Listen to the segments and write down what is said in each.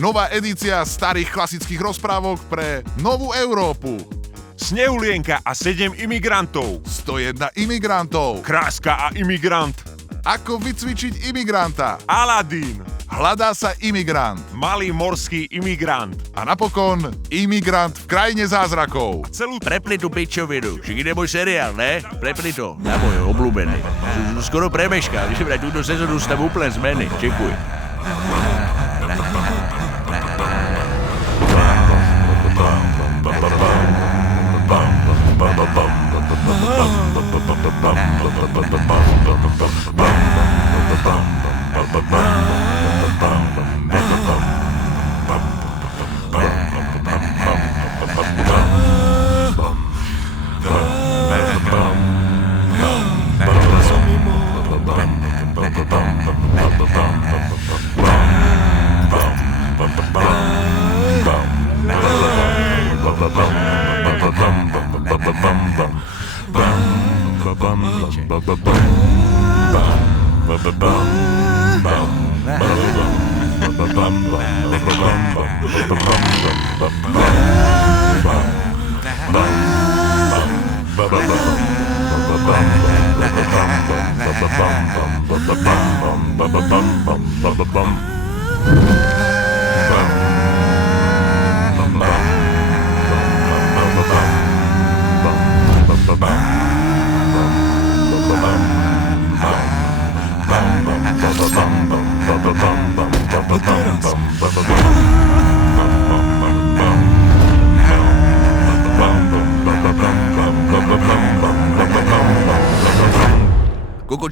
Nová edícia starých klasických rozprávok pre novú Európu. Snehulienka a 7 imigrantov. 101 imigrantov. Kráska a imigrant. Ako vycvičiť imigranta. Aladín. Hľadá sa imigrant. Malý morský imigrant. A napokon imigrant v krajine zázrakov. Celú Prepli tú pičovinu, však ide môj seriál, ne? Prepli to, na môj obľúbený. Skoro premeškal, když vrať túto sezónu sú tam úplne zmeny. Čekuj.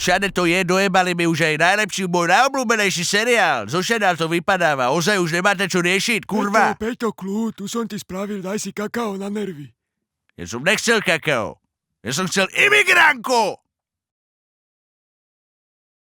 Všade to je, dojebali mi už aj najlepší, môj najobľúbenejší seriál. Zo seriál to vypadáva, ozaj už nemáte čo riešiť, kurva. Peťo, kľud, tu som ti spravil, daj si kakao na nervy. Ja som nechcel kakao, ja som chcel imigrantku.